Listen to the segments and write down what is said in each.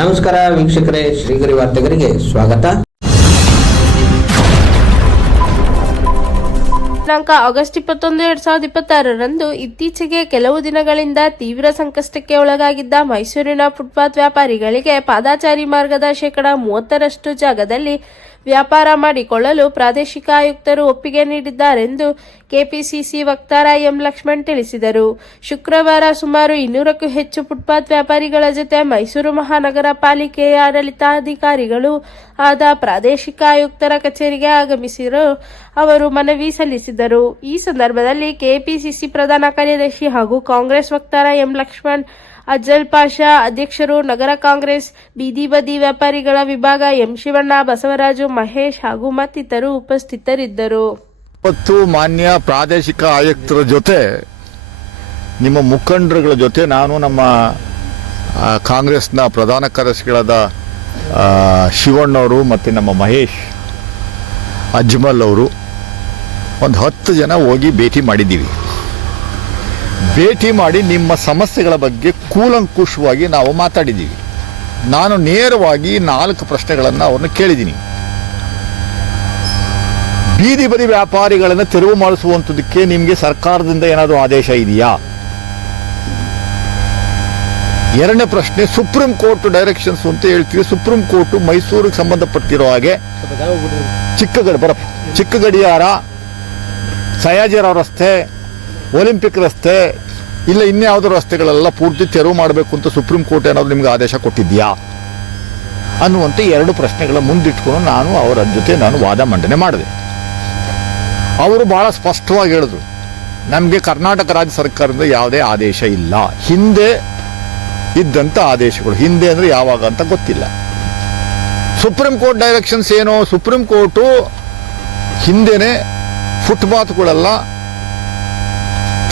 ನಮಸ್ಕಾರ ವೀಕ್ಷಕರೇ, ಶ್ರೀಗರಿ ವಾರ್ತೆಗರಿಗೆ ಸ್ವಾಗತ. ದಿನಾಂಕ ಆಗಸ್ಟ್ 21, 2026ರಂದು ಇತ್ತೀಚೆಗೆ ಕೆಲವು ದಿನಗಳಿಂದ ತೀವ್ರ ಸಂಕಷ್ಟಕ್ಕೆ ಒಳಗಾಗಿದ್ದ ಮೈಸೂರಿನ ಫುಟ್ಪಾತ್ ವ್ಯಾಪಾರಿಗಳಿಗೆ ಪಾದಾಚಾರಿ ಮಾರ್ಗದ ಶೇಕಡಾ 30ರಷ್ಟು ಜಾಗದಲ್ಲಿ ವ್ಯಾಪಾರ ಮಾಡಿಕೊಳ್ಳಲು ಪ್ರಾದೇಶಿಕ ಆಯುಕ್ತರು ಒಪ್ಪಿಗೆ ನೀಡಿದ್ದಾರೆಂದು ಕೆಪಿಸಿಸಿ ವಕ್ತಾರ ಎಂ ಲಕ್ಷ್ಮಣ್ ತಿಳಿಸಿದರು. ಶುಕ್ರವಾರ ಸುಮಾರು 200ಕ್ಕೂ ಹೆಚ್ಚು ಫುಟ್ಪಾತ್ ವ್ಯಾಪಾರಿಗಳ ಜೊತೆ ಮೈಸೂರು ಮಹಾನಗರ ಪಾಲಿಕೆಯ ಆಡಳಿತಾಧಿಕಾರಿಗಳು ಆದ ಪ್ರಾದೇಶಿಕ ಆಯುಕ್ತರ ಕಚೇರಿಗೆ ಆಗಮಿಸಿದರು. ಅವರು ಮನವಿ ಸಲ್ಲಿಸಿದರು. ಈ ಸಂದರ್ಭದಲ್ಲಿ ಕೆಪಿಸಿಸಿ ಪ್ರಧಾನ ಕಾರ್ಯದರ್ಶಿ ಹಾಗೂ ಕಾಂಗ್ರೆಸ್ ವಕ್ತಾರ ಎಂ ಲಕ್ಷ್ಮಣ್, ಅಜ್ಜಲ್ ಪಾಷಾ, ಅಧ್ಯಕ್ಷರು, ನಗರ ಕಾಂಗ್ರೆಸ್ ಬೀದಿ ಬದಿ ವ್ಯಾಪಾರಿಗಳ ವಿಭಾಗ ಎಂ ಶಿವಣ್ಣ, ಬಸವರಾಜು, ಮಹೇಶ್ ಹಾಗೂ ಮತ್ತಿತರರು ಉಪಸ್ಥಿತರಿದ್ದರು. ಇವತ್ತು ಮಾನ್ಯ ಪ್ರಾದೇಶಿಕ ಆಯುಕ್ತರ ಜೊತೆ, ನಿಮ್ಮ ಮುಖಂಡರುಗಳ ಜೊತೆ ನಾನು ನಮ್ಮ ಕಾಂಗ್ರೆಸ್ನ ಪ್ರಧಾನ ಕಾರ್ಯದರ್ಶಿಗಳಾದ ಶಿವಣ್ಣವರು ಮತ್ತು ನಮ್ಮ ಮಹೇಶ್, ಅಜ್ಮಲ್ ಅವರು ಒಂದು 10 ಜನ ಹೋಗಿ ಭೇಟಿ ಮಾಡಿದ್ದೀವಿ. ಭೇಟಿ ಮಾಡಿ ನಿಮ್ಮ ಸಮಸ್ಯೆಗಳ ಬಗ್ಗೆ ಕೂಲಂಕುಷವಾಗಿ ನಾವು ಮಾತಾಡಿದ್ದೀವಿ. ನಾನು ನೇರವಾಗಿ 4 ಪ್ರಶ್ನೆಗಳನ್ನು ಅವ್ರನ್ನ ಕೇಳಿದ್ದೀನಿ. ಬೀದಿ ಬದಿ ವ್ಯಾಪಾರಿಗಳನ್ನು ತೆರವು ಮಾಡಿಸುವಂಥದ್ದಕ್ಕೆ ನಿಮಗೆ ಸರ್ಕಾರದಿಂದ ಏನಾದರೂ ಆದೇಶ ಇದೆಯಾ? ಎರಡನೇ ಪ್ರಶ್ನೆ, ಸುಪ್ರೀಂ ಕೋರ್ಟ್ ಡೈರೆಕ್ಷನ್ಸ್ ಅಂತ ಹೇಳ್ತೀವಿ. ಸುಪ್ರೀಂ ಕೋರ್ಟ್ ಮೈಸೂರಿಗೆ ಸಂಬಂಧಪಟ್ಟಿರೋ ಹಾಗೆ ಚಿಕ್ಕ ಗಡಿಯಾರ, ಸಯಾಜಿರಾವ್ ರಸ್ತೆ, ಒಲಿಂಪಿಕ್ ರಸ್ತೆ, ಇಲ್ಲ ಇನ್ಯಾವುದೋ ರಸ್ತೆಗಳೆಲ್ಲ ಪೂರ್ತಿ ತೆರವು ಮಾಡಬೇಕು ಅಂತ ಸುಪ್ರೀಂ ಕೋರ್ಟ್ ಏನಾದರೂ ನಿಮಗೆ ಆದೇಶ ಕೊಟ್ಟಿದ್ಯಾ ಅನ್ನುವಂಥ 2 ಪ್ರಶ್ನೆಗಳ ಮುಂದಿಟ್ಕೊಂಡು ನಾನು ಅವರ ಜೊತೆ ವಾದ ಮಂಡನೆ ಮಾಡಿದೆ. ಅವರು ಭಾಳ ಸ್ಪಷ್ಟವಾಗಿ ಹೇಳಿದ್ರು, ನಮಗೆ ಕರ್ನಾಟಕ ರಾಜ್ಯ ಸರ್ಕಾರದಿಂದ ಯಾವುದೇ ಆದೇಶ ಇಲ್ಲ. ಹಿಂದೆ ಇದ್ದಂಥ ಆದೇಶಗಳು, ಹಿಂದೆ ಅಂದರೆ ಯಾವಾಗ ಅಂತ ಗೊತ್ತಿಲ್ಲ. ಸುಪ್ರೀಂ ಕೋರ್ಟ್ ಡೈರೆಕ್ಷನ್ಸ್ ಏನೋ, ಸುಪ್ರೀಂ ಕೋರ್ಟು ಹಿಂದೆನೇ ಫುಟ್ಪಾತ್ಗಳೆಲ್ಲ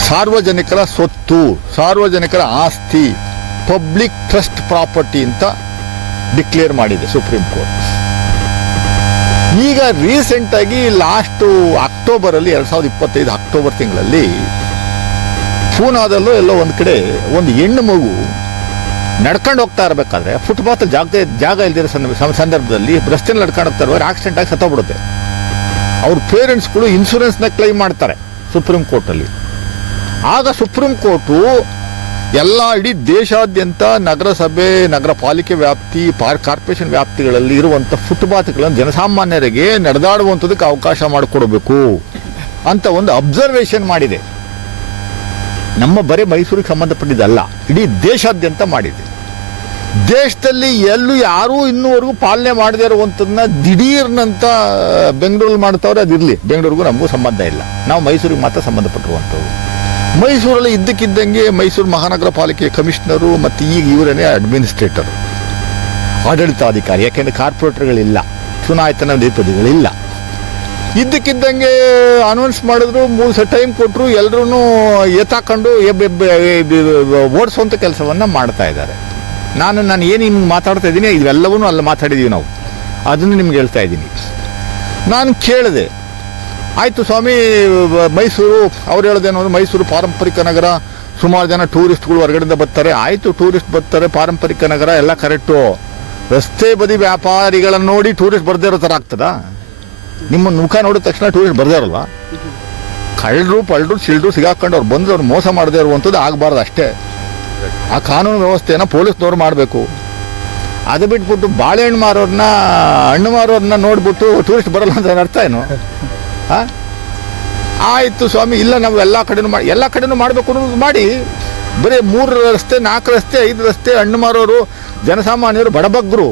ಸಾರ್ವಜನಿಕರ ಸ್ವತ್ತು, ಸಾರ್ವಜನಿಕರ ಆಸ್ತಿ, ಪಬ್ಲಿಕ್ ಟ್ರಸ್ಟ್ ಪ್ರಾಪರ್ಟಿ ಅಂತ ಡಿಕ್ಲೇರ್ ಮಾಡಿದೆ ಸುಪ್ರೀಂ ಕೋರ್ಟ್. ಈಗ ರೀಸೆಂಟಾಗಿ ಲಾಸ್ಟು ಅಕ್ಟೋಬರಲ್ಲಿ 2025 ಅಕ್ಟೋಬರ್ ತಿಂಗಳಲ್ಲಿ ಪೂನಾದಲ್ಲೂ ಎಲ್ಲೋ ಒಂದು ಕಡೆ ಒಂದು ಹೆಣ್ಣು ಮಗು ನಡ್ಕೊಂಡು ಹೋಗ್ತಾ ಇರಬೇಕಾದ್ರೆ ಫುಟ್ಪಾತ್ ಜಾಗ ಇಲ್ದಿರೋ ಸಂದರ್ಭದಲ್ಲಿ ರಸ್ತೆಯಲ್ಲಿ ನಡ್ಕೊಂಡು ಹೋಗ್ತಾ ಇರುವಾಗ ಆಕ್ಸಿಡೆಂಟ್ ಆಗಿ ಸತ್ತೋಗ್ಬಿಡುತ್ತೆ. ಅವ್ರ ಪೇರೆಂಟ್ಸ್ಗಳು ಇನ್ಶೂರೆನ್ಸ್ನ ಕ್ಲೈಮ್ ಮಾಡ್ತಾರೆ ಸುಪ್ರೀಂ ಕೋರ್ಟಲ್ಲಿ. ಆಗ ಸುಪ್ರೀಂ ಕೋರ್ಟು ಎಲ್ಲ ಇಡೀ ದೇಶಾದ್ಯಂತ ನಗರಸಭೆ, ನಗರ ಪಾಲಿಕೆ ವ್ಯಾಪ್ತಿ, ಕಾರ್ಪೊರೇಷನ್ ವ್ಯಾಪ್ತಿಗಳಲ್ಲಿ ಇರುವಂಥ ಫುಟ್ಪಾತ್ಗಳನ್ನು ಜನಸಾಮಾನ್ಯರಿಗೆ ನಡೆದಾಡುವಂಥದಕ್ಕೆ ಅವಕಾಶ ಮಾಡಿಕೊಡಬೇಕು ಅಂತ ಒಂದು ಅಬ್ಸರ್ವೇಷನ್ ಮಾಡಿದೆ. ನಮ್ಮ ಬರೀ ಮೈಸೂರಿಗೆ ಸಂಬಂಧಪಟ್ಟಿದ್ದಲ್ಲ, ಇಡೀ ದೇಶಾದ್ಯಂತ ಮಾಡಿದೆ. ದೇಶದಲ್ಲಿ ಎಲ್ಲೂ ಯಾರೂ ಇನ್ನೂವರೆಗೂ ಪಾಲನೆ ಮಾಡದೇ ಇರುವಂಥದ್ದನ್ನ ದಿಢೀರ್ನಂತ ಬೆಂಗಳೂರಲ್ಲಿ ಮಾಡ್ತಾವ್ರೆ. ಅದಿರಲಿ, ಬೆಂಗಳೂರಿಗೂ ನಮಗೂ ಸಂಬಂಧ ಇಲ್ಲ, ನಾವು ಮೈಸೂರಿಗೆ ಮಾತ್ರ ಸಂಬಂಧಪಟ್ಟಿರುವಂಥವ್ರು. ಮೈಸೂರಲ್ಲಿ ಇದ್ದಕ್ಕಿದ್ದಂಗೆ ಮೈಸೂರು ಮಹಾನಗರ ಪಾಲಿಕೆ ಕಮಿಷನರು ಮತ್ತು ಈಗ ಇವರೇನೇ ಅಡ್ಮಿನಿಸ್ಟ್ರೇಟರ್, ಆಡಳಿತಾಧಿಕಾರಿ. ಯಾಕೆಂದರೆ ಕಾರ್ಪೊರೇಟರ್ಗಳಿಲ್ಲ, ಚುನಾಯಿತ ಪ್ರತಿನಿಧಿಗಳಿಲ್ಲ. ಇದ್ದಕ್ಕಿದ್ದಂಗೆ ಅನೌನ್ಸ್ ಮಾಡಿದ್ರು, 3 ದಿವಸ ಟೈಮ್ ಕೊಟ್ಟರು, ಎಲ್ಲರೂ ಎತ್ತಾಕೊಂಡು ಓಡಿಸುವಂಥ ಕೆಲಸವನ್ನು ಮಾಡ್ತಾ ಇದ್ದಾರೆ. ನಾನು ಏನು ನಿಮ್ಗೆ ಮಾತಾಡ್ತಾ ಇದ್ದೀನಿ, ಇವೆಲ್ಲವನ್ನೂ ಅಲ್ಲಿ ಮಾತಾಡಿದ್ದೀವಿ ನಾವು, ಅದನ್ನು ನಿಮ್ಗೆ ಹೇಳ್ತಾ ಇದ್ದೀನಿ. ನಾನು ಕೇಳಿದೆ, ಆಯಿತು ಸ್ವಾಮಿ, ಮೈಸೂರು ಅವ್ರು ಹೇಳೋದೇನೋ, ಮೈಸೂರು ಪಾರಂಪರಿಕ ನಗರ, ಸುಮಾರು ಜನ ಟೂರಿಸ್ಟ್ಗಳು ಹೊರಗಡೆಯಿಂದ ಬರ್ತಾರೆ. ಆಯಿತು, ಟೂರಿಸ್ಟ್ ಬರ್ತಾರೆ, ಪಾರಂಪರಿಕ ನಗರ ಎಲ್ಲ ಕರೆಕ್ಟು. ರಸ್ತೆ ಬದಿ ವ್ಯಾಪಾರಿಗಳನ್ನು ನೋಡಿ ಟೂರಿಸ್ಟ್ ಬರ್ದೇ ಇರೋ ಥರ ಆಗ್ತದಾ? ನಿಮ್ಮ ಮುಖ ನೋಡಿದ ತಕ್ಷಣ ಟೂರಿಸ್ಟ್ ಬರ್ದೇ ಇರಲ್ವಾ? ಕಳ್ಳರು ಪಳ್ಳರು ಚಿಲ್ಡ್ರು ಸಿಗಾಕೊಂಡು ಅವ್ರು ಬಂದು ಅವ್ರು ಮೋಸ ಮಾಡದೇ ಇರುವಂಥದ್ದು ಆಗಬಾರ್ದು ಅಷ್ಟೇ. ಆ ಕಾನೂನು ವ್ಯವಸ್ಥೆಯನ್ನು ಪೊಲೀಸ್ನವ್ರು ಮಾಡಬೇಕು. ಅದು ಬಿಟ್ಬಿಟ್ಟು ಬಾಳೆಹಣ್ಣು ಮಾರೋರನ್ನ, ಹಣ್ಣು ಮಾರೋರನ್ನ ನೋಡ್ಬಿಟ್ಟು ಟೂರಿಸ್ಟ್ ಬರಲ್ಲ ಅಂತ ಅರ್ಥ ಏನು? ಆಯಿತು ಸ್ವಾಮಿ, ಇಲ್ಲ ನಾವು ಎಲ್ಲ ಕಡೆನೂ ಮಾಡಬೇಕು ಅನ್ನೋದು ಮಾಡಿ. ಬರೀ 3 ರಸ್ತೆ, 4 ರಸ್ತೆ, 5 ರಸ್ತೆ ಹಣ್ಣು ಮಾರೋರು, ಜನಸಾಮಾನ್ಯರು, ಬಡಬಗ್ಗರು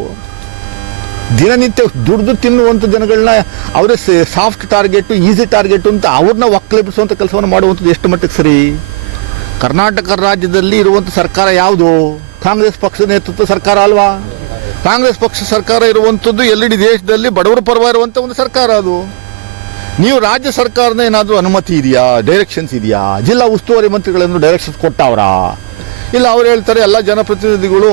ದಿನನಿತ್ಯ ದುಡ್ದು ತಿನ್ನುವಂಥ ಜನಗಳನ್ನ ಅವರೇ ಸಾಫ್ಟ್ ಟಾರ್ಗೆಟು, ಈಸಿ ಟಾರ್ಗೆಟು ಅಂತ ಅವ್ರನ್ನ ಒಕ್ಕಲೆಬ್ಬಿಸುವಂಥ ಕೆಲಸವನ್ನು ಮಾಡುವಂಥದ್ದು ಎಷ್ಟು ಮಟ್ಟಿಗೆ ಸರಿ? ಕರ್ನಾಟಕ ರಾಜ್ಯದಲ್ಲಿ ಇರುವಂಥ ಸರ್ಕಾರ ಯಾವುದು? ಕಾಂಗ್ರೆಸ್ ಪಕ್ಷದ ನೇತೃತ್ವ ಸರ್ಕಾರ ಅಲ್ವಾ? ಕಾಂಗ್ರೆಸ್ ಪಕ್ಷ ಸರ್ಕಾರ ಇರುವಂಥದ್ದು ಎಲ್ಲೆಡೆ ದೇಶದಲ್ಲಿ ಬಡವರ ಪರವಾಗಿ ಇರುವಂಥ ಒಂದು ಸರ್ಕಾರ ಅದು. ನೀವು ರಾಜ್ಯ ಸರ್ಕಾರದ ಏನಾದರೂ ಅನುಮತಿ ಇದೆಯಾ, ಡೈರೆಕ್ಷನ್ಸ್ ಇದೆಯಾ? ಜಿಲ್ಲಾ ಉಸ್ತುವಾರಿ ಮಂತ್ರಿಗಳನ್ನು ಡೈರೆಕ್ಷನ್ಸ್ ಕೊಟ್ಟವ್ರಾ? ಇಲ್ಲ ಅವ್ರು ಹೇಳ್ತಾರೆ ಎಲ್ಲ ಜನಪ್ರತಿನಿಧಿಗಳು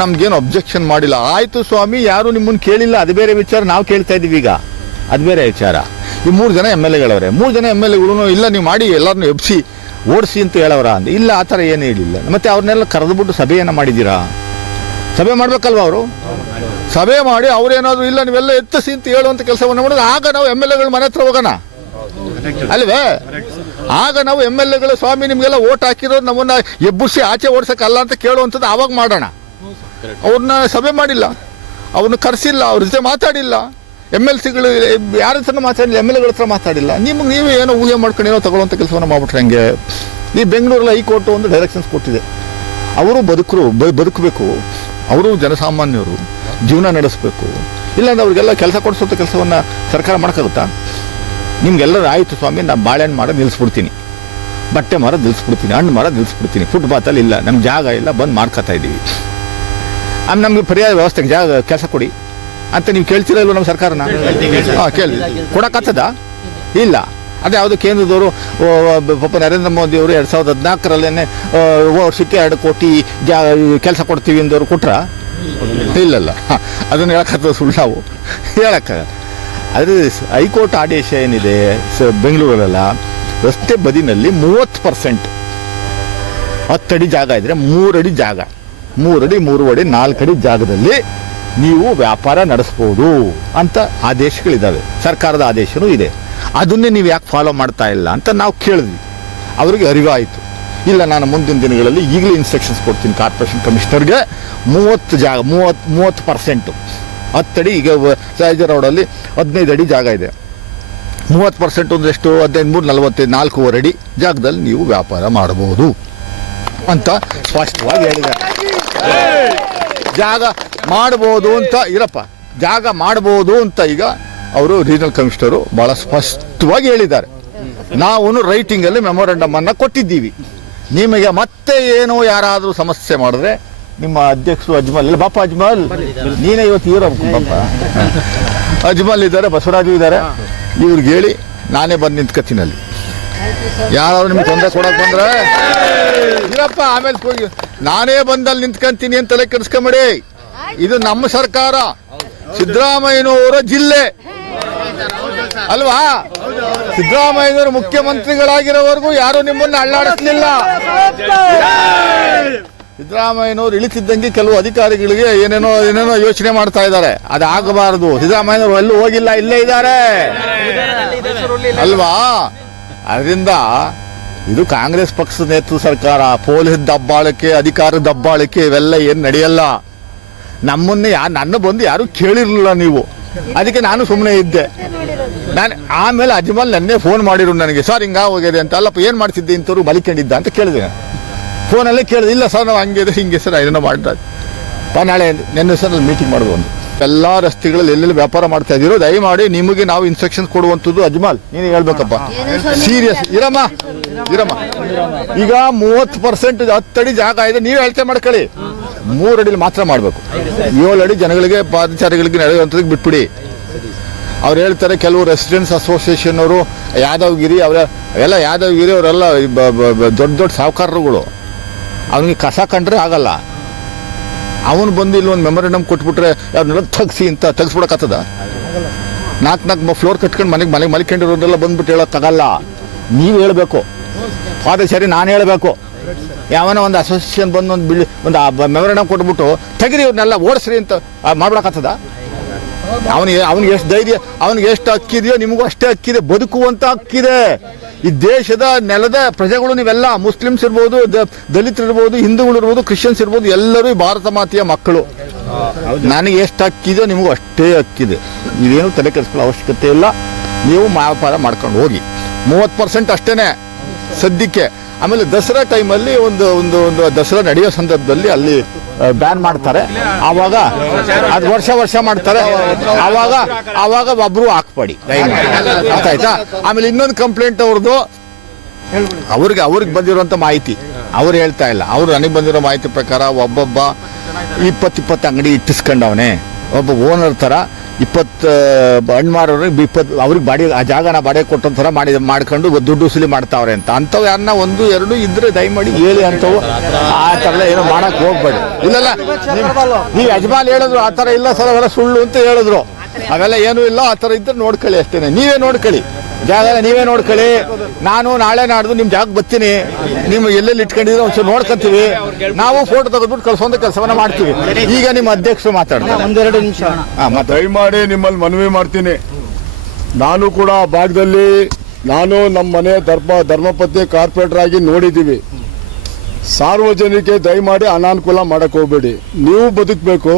ನಮ್ಗೇನು ಅಬ್ಜೆಕ್ಷನ್ ಮಾಡಿಲ್ಲ. ಆಯಿತು ಸ್ವಾಮಿ, ಯಾರು ನಿಮ್ಮನ್ನು ಕೇಳಿಲ್ಲ, ಅದು ಬೇರೆ ವಿಚಾರ. ನಾವು ಕೇಳ್ತಾ ಇದ್ದೀವಿ ಈಗ, ಅದು ಬೇರೆ ವಿಚಾರ. ಈ 3 ಜನ MLA-ಗಳವ್ರೆ, 3 ಜನ MLA-ಗಳು ಇಲ್ಲ ನೀವು ಮಾಡಿ ಎಲ್ಲರನ್ನೂ ಎಬ್ಸಿ ಓಡಿಸಿ ಅಂತ ಹೇಳೋರ ಅಂದೆ. ಇಲ್ಲ, ಆ ಥರ ಏನೂ ಹೇಳಿಲ್ಲ. ಮತ್ತು ಅವ್ರನ್ನೆಲ್ಲ ಕರೆದುಬಿಟ್ಟು ಸಭೆಯನ್ನು ಮಾಡಿದ್ದೀರಾ? ಸಭೆ ಮಾಡ್ಬೇಕಲ್ವ ಅವರು? ಸಭೆ ಮಾಡಿ ಅವ್ರೇನಾದ್ರು ಇಲ್ಲ ನೀವೆಲ್ಲ ಎತ್ತಿಸಿ ಅಂತ ಹೇಳುವಂಥ ಕೆಲಸವನ್ನು ಮಾಡಿದ್ರೆ ಆಗ ನಾವು MLAಗಳ ಮನೆ ಹತ್ರ ಹೋಗೋಣ ಅಲ್ವೇ? ಆಗ ನಾವು MLAಗಳು ಸ್ವಾಮಿ ನಿಮಗೆಲ್ಲ ಓಟ್ ಹಾಕಿರೋದು ನಮ್ಮನ್ನ ಎಬ್ಬುಸಿ ಆಚೆ ಓಡಿಸೋಕ್ಕಲ್ಲ ಅಂತ ಕೇಳುವಂಥದ್ದು ಆವಾಗ ಮಾಡೋಣ. ಅವ್ರನ್ನ ಸಭೆ ಮಾಡಿಲ್ಲ, ಅವ್ರನ್ನ ಕರೆಸಿಲ್ಲ, ಅವ್ರ ಜೊತೆ ಮಾತಾಡಿಲ್ಲ, MLCಗಳು ಯಾರ ಹತ್ರ ಮಾತಾಡಿಲ್ಲ, MLAಗಳ ಹತ್ರ ಮಾತಾಡಿಲ್ಲ. ನೀವೇ ಏನೋ ಊಹೆ ಮಾಡ್ಕೊಂಡು ಏನೋ ತಗೊಳ್ಳುವಂಥ ಕೆಲಸವನ್ನು ಮಾಡ್ಬಿಟ್ರೆ ಹೆಂಗೆ? ಈ ಬೆಂಗಳೂರಲ್ಲಿ ಹೈಕೋರ್ಟ್ ಒಂದು ಡೈರೆಕ್ಷನ್ಸ್ ಕೊಟ್ಟಿದೆ. ಅವರು ಬದುಕಬೇಕು, ಅವರು ಜನಸಾಮಾನ್ಯರು ಜೀವನ ನಡೆಸಬೇಕು. ಇಲ್ಲಾಂದ್ರೆ ಅವ್ರಿಗೆಲ್ಲ ಕೆಲಸ ಕೊಡಿಸುವಂಥ ಕೆಲಸವನ್ನು ಸರ್ಕಾರ ಮಾಡೋಕ್ಕಾಗುತ್ತಾ? ನಿಮ್ಗೆಲ್ಲರೂ ಆಯಿತು ಸ್ವಾಮಿ, ನಾನು ಬಾಳೆಹಣ್ಣು ಮಾರೋದು ನಿಲ್ಲಿಸ್ಬಿಡ್ತೀನಿ, ಬಟ್ಟೆ ಮಾರೋದು ನಿಲ್ಲಿಸ್ಬಿಡ್ತೀನಿ, ಹಣ್ಣು ಮಾರೋದು ನಿಲ್ಲಿಸ್ಬಿಡ್ತೀನಿ, ಫುಟ್ಪಾತಲ್ಲಿ ಇಲ್ಲ, ನಮ್ಗೆ ಜಾಗ ಇಲ್ಲ, ಬಂದು ಮಾಡ್ಕೊತಾ ಇದ್ದೀವಿ, ನಮಗೆ ಪರ್ಯಾಯ ವ್ಯವಸ್ಥೆಗೆ ಜಾಗ ಕೆಲಸ ಕೊಡಿ ಅಂತ ನೀವು ಕೇಳ್ತಿರೋ ಇಲ್ವ ನಮ್ಮ ಸರ್ಕಾರನ? ಕೇಳಿ ಕೊಡೋಕ್ಕಾಗ್ತದ? ಇಲ್ಲ. ಅದೇ ಯಾವುದು ಕೇಂದ್ರದವರು ಪಾಪ ನರೇಂದ್ರ ಮೋದಿ ಅವರು 2014ರಲ್ಲೇ ವರ್ಷಕ್ಕೆ 2 ಕೋಟಿ ಕೆಲಸ ಕೊಡ್ತೀವಿ ಅಂದವರು ಕೊಟ್ರ? ಇಲ್ಲಲ್ಲ. ಅದನ್ನು ಹೇಳೋಕ್ಕಾಗ್ತದೆ? ಸುಳ್ಳು ನಾವು ಹೇಳೋಕ್ಕಾಗಲ್ಲ. ಆದರೆ ಹೈಕೋರ್ಟ್ ಆದೇಶ ಏನಿದೆ ಬೆಂಗಳೂರಲ್ಲೆಲ್ಲ ರಸ್ತೆ ಬದಿನಲ್ಲಿ 30% 10 ಅಡಿ ಜಾಗ ಇದ್ದರೆ 3 ಅಡಿ ಜಾಗ, 3 ಅಡಿ 3 ಅಡಿ 4 ಅಡಿ ಜಾಗದಲ್ಲಿ ನೀವು ವ್ಯಾಪಾರ ನಡೆಸ್ಬೋದು ಅಂತ ಆದೇಶಗಳಿದ್ದಾವೆ. ಸರ್ಕಾರದ ಆದೇಶನೂ ಇದೆ. ಅದನ್ನೇ ನೀವು ಯಾಕೆ ಫಾಲೋ ಮಾಡ್ತಾ ಇಲ್ಲ ಅಂತ ನಾವು ಕೇಳಿದ್ವಿ. ಅವರಿಗೆ ಅರಿವಾಯಿತು. ಇಲ್ಲ, ನಾನು ಮುಂದಿನ ದಿನಗಳಲ್ಲಿ ಈಗಲೇ ಇನ್ಸ್ಟ್ರಕ್ಷನ್ಸ್ ಕೊಡ್ತೀನಿ ಕಾರ್ಪೊರೇಷನ್ ಕಮಿಷನರ್ಗೆ. 30% 10 ಅಡಿ, ಈಗ ಸಹಜ ರೋಡಲ್ಲಿ 15 ಅಡಿ ಜಾಗ ಇದೆ, 30% ಅಂದ್ರೆ ಎಷ್ಟು? 15 3 45 4 ಅಡಿ ಜಾಗದಲ್ಲಿ ನೀವು ವ್ಯಾಪಾರ ಮಾಡಬಹುದು ಅಂತ ಸ್ಪಷ್ಟವಾಗಿ ಹೇಳಿದ್ದಾರೆ. ಜಾಗ ಮಾಡಬಹುದು ಅಂತ ಇರಪ್ಪ, ಜಾಗ ಮಾಡಬಹುದು ಅಂತ ಈಗ ಅವರು ರೀಜನಲ್ ಕಮಿಷನರು ಬಹಳ ಸ್ಪಷ್ಟವಾಗಿ ಹೇಳಿದ್ದಾರೆ. ನಾವು ರೈಟಿಂಗಲ್ಲಿ ಮೆಮೊರಂಡಮ್ ಅನ್ನು ಕೊಟ್ಟಿದ್ದೀವಿ. ನಿಮಗೆ ಮತ್ತೆ ಏನೋ ಯಾರಾದರೂ ಸಮಸ್ಯೆ ಮಾಡಿದ್ರೆ ನಿಮ್ಮ ಅಧ್ಯಕ್ಷರು ಅಜ್ಮಲ್, ಇಲ್ಲ ಬಾಪ ಅಜ್ಮಲ್, ನೀನೇ ಇವತ್ತು ಇರಬೇಕು ಬಾಪ. ಅಜ್ಮಲ್ ಇದ್ದಾರೆ, ಬಸವರಾಜು ಇದ್ದಾರೆ, ಇವ್ರಿಗೆ ಹೇಳಿ ನಾನೇ ಬಂದು ನಿಂತ್ಕೊತೀನಿ ಅಲ್ಲಿ. ಯಾರಾದ್ರು ನಿಮ್ಗೆ ತೊಂದರೆ ಕೊಡಕ್ಕೆ ಬಂದ್ರೆ ಇರಪ್ಪ, ಆಮೇಲೆ ಹೋಗಿ ನಾನೇ ಬಂದಲ್ಲಿ ನಿಂತ್ಕೊಂತೀನಿ ಅಂತ ತಲೆ ಕೆಡಿಸ್ಕೊಂಬೇಡಿ. ಇದು ನಮ್ಮ ಸರ್ಕಾರ, ಸಿದ್ದರಾಮಯ್ಯನವರ ಜಿಲ್ಲೆ ಅಲ್ವಾ? ಸಿದ್ದರಾಮಯ್ಯನವರು ಮುಖ್ಯಮಂತ್ರಿಗಳಾಗಿರೋವರೆಗೂ ಯಾರು ನಿಮ್ಮನ್ನು ಅಳ್ಳಾಡಿಸ್ಲಿಲ್ಲ. ಸಿದ್ದರಾಮಯ್ಯನವರು ಇಳಿತಿದ್ದಂಗೆ ಕೆಲವು ಅಧಿಕಾರಿಗಳಿಗೆ ಏನೇನೋ ಯೋಚನೆ ಮಾಡ್ತಾ ಇದ್ದಾರೆ. ಅದಾಗಬಾರದು. ಸಿದ್ದರಾಮಯ್ಯನವರು ಎಲ್ಲೂ ಹೋಗಿಲ್ಲ, ಇಲ್ಲೇ ಇದ್ದಾರೆ ಅಲ್ವಾ? ಅದರಿಂದ ಇದು ಕಾಂಗ್ರೆಸ್ ಪಕ್ಷದ ನೇತೃತ್ವ ಸರ್ಕಾರ. ಪೊಲೀಸ್ ದಬ್ಬಾಳಿಕೆ, ಅಧಿಕಾರ ದಬ್ಬಾಳಿಕೆ ಇವೆಲ್ಲ ಏನು ನಡೆಯಲ್ಲ. ನಮ್ಮನ್ನೇ ನನ್ನ ಬಂದು ಯಾರು ಕೇಳಿರಲಿಲ್ಲ ನೀವು, ಅದಕ್ಕೆ ನಾನು ಸುಮ್ಮನೆ ಇದ್ದೆ. ನಾನು ಆಮೇಲೆ ಅಜ್ಮಲ್ ನನ್ನೇ ಫೋನ್ ಮಾಡಿರು ನನಗೆ, ಸರ್ ಹಿಂಗಾಗೋಗಿದೆ ಅಂತ. ಅಲ್ಲಪ್ಪ ಏನು ಮಾಡ್ತಿದ್ದೆ ಇಂಥವ್ರು ಮಲಿಕೊಂಡಿದ್ದ ಅಂತ ಕೇಳಿದೆ. ಫೋನಲ್ಲೇ ಕೇಳಿದೆ. ಇಲ್ಲ ಸರ್ ನಾವು ಹಂಗಿದೆ ಹಿಂಗೆ ಸರ್ ಏನೋ ಮಾಡ್ತಾ ನಾಳೆ ನೆನ್ನೆ ಸರ್ ಅಲ್ಲಿ ಮೀಟಿಂಗ್ ಮಾಡೋದು. ಒಂದು ಎಲ್ಲ ರಸ್ತೆಗಳಲ್ಲಿ ಎಲ್ಲೆಲ್ಲಿ ವ್ಯಾಪಾರ ಮಾಡ್ತಾ ಇದ್ದೀರೋ ದಯಮಾಡಿ ನಿಮಗೆ ನಾವು ಇನ್ಸ್ಟ್ರಕ್ಷನ್ಸ್ ಕೊಡುವಂಥದ್ದು. ಅಜ್ಮಲ್ ನೀನು ಹೇಳ್ಬೇಕಪ್ಪ, ಸೀರಿಯಸ್ ಇರಮ್ಮ. ಈಗ 30% 10 ಅಡಿ ಜಾಗ ಇದೆ, ನೀವೇ ಅಳತೆ ಮಾಡ್ಕೊಳ್ಳಿ. 3 ಅಡಿಲಿ ಮಾತ್ರ ಮಾಡಬೇಕು. 7 ಅಡಿ ಜನಗಳಿಗೆ ಪಾದಚಾರಿಗಳಿಗೆ ನಡೆಯುವಂಥದ್ದು ಬಿಟ್ಬಿಡಿ. ಅವ್ರು ಹೇಳ್ತಾರೆ ಕೆಲವು ರೆಸಿಡೆನ್ಸ್ ಅಸೋಸಿಯೇಷನ್ ಅವರು, ಯಾದವಗಿರಿ ಅವೆಲ್ಲ ಯಾದವಗಿರಿ ಅವರೆಲ್ಲ ದೊಡ್ಡ ಸಾಹುಕಾರರುಗಳು. ಅವನಿಗೆ ಕಸ ಕಂಡ್ರೆ ಆಗಲ್ಲ. ಅವನು ಬಂದು ಇಲ್ಲಿ ಒಂದು ಮೆಮೊರಂಡಮ್ ಕೊಟ್ಬಿಟ್ರೆ ಅವ್ರನ್ನೆಲ್ಲ ತಗ್ಸಿ ಅಂತ ತೆಗ್ಸ್ಬಿಡಕ್ಕಾಗ್ತದ? 4 ಫ್ಲೋರ್ ಕಟ್ಕೊಂಡು ಮನೆಗೆ ಮಲಿಕೊಂಡಿರೋರೆಲ್ಲ ಬಂದ್ಬಿಟ್ಟು ಹೇಳೋಕ್ಕಾಗಲ್ಲ. ನೀವು ಹೇಳಬೇಕು, ಪಾದಚಾರಿ ನಾನು ಹೇಳಬೇಕು. ಯಾವನೋ ಒಂದು ಅಸೋಸಿಯೇಷನ್ ಬಂದು ಒಂದು ಮೆಮೊರಂಡಮ್ ಕೊಟ್ಬಿಟ್ಟು ತೆಗಿರಿ ಇವ್ರನ್ನೆಲ್ಲ ಓಡಿಸ್ರಿ ಅಂತ ಮಾಡ್ಬಿಡಕ್ಕಾಗ್ತದ? ಅವನಿಗೆ ಎಷ್ಟು ಧೈರ್ಯ, ಅವನಿಗೆ ಎಷ್ಟು ಹಕ್ಕಿದೆಯೋ ನಿಮಗೂ ಅಷ್ಟೇ ಹಕ್ಕಿದೆ. ಬದುಕುವಂತ ಹಕ್ಕಿದೆ. ಈ ದೇಶದ ನೆಲದ ಪ್ರಜೆಗಳು ನೀವೆಲ್ಲ, ಮುಸ್ಲಿಮ್ಸ್ ಇರ್ಬೋದು, ದಲಿತರು ಇರ್ಬೋದು, ಹಿಂದೂಗಳು ಇರ್ಬೋದು, ಕ್ರಿಶ್ಚಿಯನ್ಸ್ ಇರ್ಬೋದು, ಎಲ್ಲರೂ ಭಾರತ ಮಾತೆಯ ಮಕ್ಕಳು. ನನಗೆ ಎಷ್ಟು ಹಕ್ಕಿದೆಯೋ ನಿಮಗೂ ಅಷ್ಟೇ ಹಕ್ಕಿದೆ. ಇದೇನು ತಲೆ ಕೆಡಿಸ್ಕೊಳ್ಳೋ ಅವಶ್ಯಕತೆ ಇಲ್ಲ. ನೀವು ವ್ಯಾಪಾರ ಮಾಡ್ಕೊಂಡು ಹೋಗಿ. 30% ಅಷ್ಟೇನೆ ಸದ್ಯಕ್ಕೆ. ಆಮೇಲೆ ದಸರಾ ಟೈಮಲ್ಲಿ ಒಂದು ದಸರಾ ನಡೆಯೋ ಸಂದರ್ಭದಲ್ಲಿ ಅಲ್ಲಿ ಬ್ಯಾನ್ ಮಾಡ್ತಾರೆ. ಆವಾಗ ಅದು ವರ್ಷ ಮಾಡ್ತಾರೆ. ಆವಾಗ ಒಬ್ರು ಹಾಕ್ಬೇಡಿ, ಆಯ್ತಾ? ಆಮೇಲೆ ಇನ್ನೊಂದು ಕಂಪ್ಲೇಂಟ್ ಅವ್ರದ್ದು, ಅವ್ರಿಗೆ ಬಂದಿರುವಂತ ಮಾಹಿತಿ ಅವ್ರು ಹೇಳ್ತಾ ಇಲ್ಲ. ಅವ್ರು ನನಗೆ ಬಂದಿರೋ ಮಾಹಿತಿ ಪ್ರಕಾರ ಒಬ್ಬೊಬ್ಬ 20 ಅಂಗಡಿ ಇಟ್ಟಿಸ್ಕೊಂಡವನೇ. ಒಬ್ಬ ಓನರ್ ತರ 20 ಹಣ್ಣು ಮಾರೋರಿಗೆ 20 ಅವ್ರಿಗೆ ಬಾಡಿ ಆ ಜಾಗನ ಬಾಡಿಗೆ ಕೊಟ್ಟೋ ಥರ ಮಾಡ್ಕೊಂಡು ದುಡ್ಡು ವಸೂಲಿ ಮಾಡ್ತಾವ್ರೆ ಅಂತ. ಅಂಥವು ಯಾರನ್ನ 1 2 ಇದ್ರೆ ದಯಮಾಡಿ ಹೇಳಿ. ಅಂಥವು ಆ ಥರ ಏನೋ ಮಾಡಕ್ಕೆ ಹೋಗ್ಬೇಡಿ. ಇಲ್ಲ ನೀವು ಯಜಮಾನ್ ಹೇಳಿದ್ರು ಆ ಥರ ಇಲ್ಲ ಸರ್ ಅವೆಲ್ಲ ಸುಳ್ಳು ಅಂತ ಹೇಳಿದ್ರು. ಅವೆಲ್ಲ ಏನೂ ಇಲ್ಲ. ಆ ಥರ ಇದ್ರೆ ನೋಡ್ಕೊಳ್ಳಿ ಅಷ್ಟೇ. ನೀವೇ ನೋಡ್ಕೊಳ್ಳಿ. ಜಾಗ ನೀವೇ ನೋಡ್ಕೊಳ್ಳಿ. ನಾನು ನಾಳೆ ನಾಡ್ದು ನಿಮ್ಮ ಜಾಗ ಬರ್ತೀನಿ, ನೀವು ಎಲ್ಲೆಲ್ಲಿ ಇಟ್ಕೊಂಡಿದ್ರೆ ಒಂಚೂರು ನೋಡ್ಕೊಂತೀವಿ. ನಾವು ಫೋಟೋ ತೆಗೆದ್ಬಿಟ್ಟು ಕಳ್ಸೋಂಥ ಕೆಲಸವನ್ನ ಮಾಡ್ತೀವಿ. ಈಗ ನಿಮ್ಮ ಅಧ್ಯಕ್ಷರು ಮಾತಾಡ್ತಾರೆ. ಒಂದೆರಡು ನಿಮಿಷ. ದಯಮಾಡಿ ನಿಮ್ಮಲ್ಲಿ ಮನವಿ ಮಾಡ್ತೀನಿ. ನಾನು ಕೂಡ ಆ ಭಾಗದಲ್ಲಿ ನಮ್ಮ ಮನೆ ಧರ್ಮಪತ್ನಿ ಕಾರ್ಪೊರೇಟರ್ ಆಗಿ ನೋಡಿದ್ದೀವಿ. ಸಾರ್ವಜನಿಕರಿಗೆ ದಯಮಾಡಿ ಅನಾನುಕೂಲ ಮಾಡಕ್ ಹೋಗ್ಬೇಡಿ. ನೀವು ಬದುಕಬೇಕು,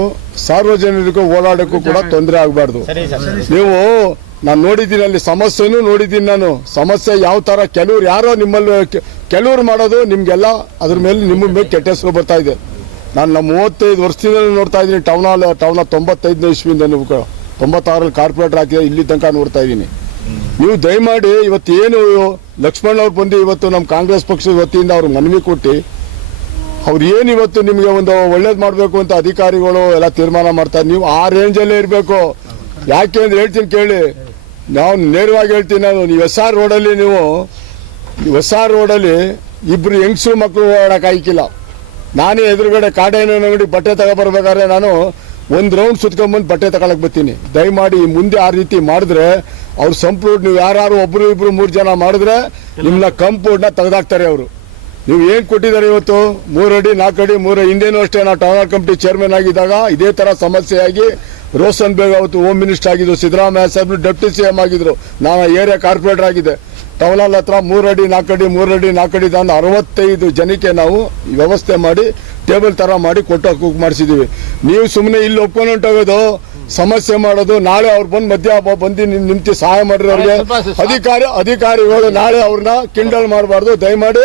ಸಾರ್ವಜನಿಕರಿಗೂ ಓಡಾಡಕ್ಕೂ ಕೂಡ ತೊಂದರೆ ಆಗಬಾರ್ದು. ನೀವು ನಾನು ನೋಡಿದ್ದೀನಿ, ಅಲ್ಲಿ ಸಮಸ್ಯೆನೂ ನೋಡಿದ್ದೀನಿ. ನಾನು ಸಮಸ್ಯೆ ಯಾವ ತರ ಕೆಲವ್ರು ಯಾರೋ ನಿಮ್ಮಲ್ಲಿ ಕೆಲವ್ರು ಮಾಡೋದು ನಿಮ್ಗೆಲ್ಲ ಅದ್ರ ಮೇಲೆ ನಿಮ್ಮ ಮೇಲೆ ಕೆಟ್ಟ ಹೆಸರು ಬರ್ತಾ ಇದೆ. ನಾನು ನಮ್ಮ 35 ವರ್ಷದಿಂದ ನೋಡ್ತಾ ಇದ್ದೀನಿ. ಟೌನ್ 95ನೇ ಇಸ್ವಿಯಿಂದ 96 ಕಾರ್ಪೊರೇಟರ್ ಹಾಕಿದೆ, ಇಲ್ಲಿ ತನಕ ನೋಡ್ತಾ ಇದ್ದೀನಿ. ನೀವು ದಯಮಾಡಿ ಇವತ್ತು ಏನು ಲಕ್ಷ್ಮಣ್ ಅವ್ರು ಬಂದು ಇವತ್ತು ನಮ್ಮ ಕಾಂಗ್ರೆಸ್ ಪಕ್ಷದ ವತಿಯಿಂದ ಅವ್ರು ಮನವಿ ಕೊಟ್ಟು ಅವ್ರು ಏನು ಇವತ್ತು ನಿಮಗೆ ಒಂದು ಒಳ್ಳೇದು ಮಾಡಬೇಕು ಅಂತ ಅಧಿಕಾರಿಗಳು ಎಲ್ಲ ತೀರ್ಮಾನ ಮಾಡ್ತಾರೆ. ನೀವು ಆ ರೇಂಜಲ್ಲೇ ಇರಬೇಕು. ಯಾಕೆ ಅಂದ್ರೆ ಹೇಳ್ತೀನಿ ಕೇಳಿ, ನಾವು ನೇರವಾಗಿ ಹೇಳ್ತೀನಿ. ನೀವು SR ರೋಡಲ್ಲಿ SR ರೋಡಲ್ಲಿ ಇಬ್ರು ಹೆಂಗಸರು ಮಕ್ಕಳು ಓಡಾಡಕ್ಕೆ ಆಯ್ಕಿಲ್ಲ. ನಾನೇ ಎದುರುಗಡೆ ಕಾಡೇನ ಅಂಗಡಿ ಬಟ್ಟೆ ತಗೊಬರ್ಬೇಕಾದ್ರೆ ನಾನು ಒಂದು ರೌಂಡ್ ಸುತ್ಕೊಂಡ್ಬಂದು ಬಟ್ಟೆ ತಗೊಳಕ್ ಬರ್ತೀನಿ. ದಯಮಾಡಿ ಮುಂದೆ ಆ ರೀತಿ ಮಾಡಿದ್ರೆ ಅವ್ರ ಸಂಪೂರ್ಣ ನೀವು ಯಾರು ಒಬ್ರು ಇಬ್ರು 3 ಜನ ಮಾಡಿದ್ರೆ ನಿಮ್ಮನ್ನ ಕಂಪೌಂಡ್ನ ತೆಗೆದಾಕ್ತಾರೆ ಅವರು. ನೀವು ಏನು ಕೊಟ್ಟಿದ್ದಾರೆ ಇವತ್ತು 3 ಅಡಿ 4 ಅಡಿ 3 ಹಿಂದೇನೂ ಅಷ್ಟೇ. ನಾವು ಟೌನ್ ಹಾಲ್ ಕಮಿಟಿ ಚೇರ್ಮನ್ ಆಗಿದ್ದಾಗ ಇದೇ ತರ ಸಮಸ್ಯೆಯಾಗಿ ರೋಷನ್ ಬೇಗ್ ಅವತ್ತು ಹೋಮ್ ಮಿನಿಸ್ಟರ್ ಆಗಿದ್ರು, ಸಿದ್ದರಾಮಯ್ಯ ಸಾಹೇಬ್ರು ಡೆಪ್ಟಿ CM ಆಗಿದ್ರು, ನಾನು ಏರಿಯಾ ಕಾರ್ಪೊರೇಟರ್ ಆಗಿದೆ. ಟೌನ್ ಹಾಲ್ ಹತ್ರ 3 ಅಡಿ 4 ಅಡಿ 3 ಅಡಿ 4 ಅಡಿ ತಂದು 65 ಜನಕ್ಕೆ ನಾವು ವ್ಯವಸ್ಥೆ ಮಾಡಿ ಟೇಬಲ್ ತರ ಮಾಡಿ ಕೊಟ್ಟು ಕುಕ್ ಮಾಡಿಸಿದೀವಿ. ನೀವು ಸುಮ್ಮನೆ ಇಲ್ಲಿ ಒಪ್ಕೊಂಡೋಗೋದು ಸಮಸ್ಯೆ ಮಾಡೋದು, ನಾಳೆ ಅವ್ರು ಬಂದು ನಿಂತು ಸಹಾಯ ಮಾಡಿರೋರಿಗೆ ಅಧಿಕಾರಿಗಳು ನಾಳೆ ಅವ್ರನ್ನ ಕಿಂಡಲ್ ಮಾಡಬಾರ್ದು. ದಯಮಾಡಿ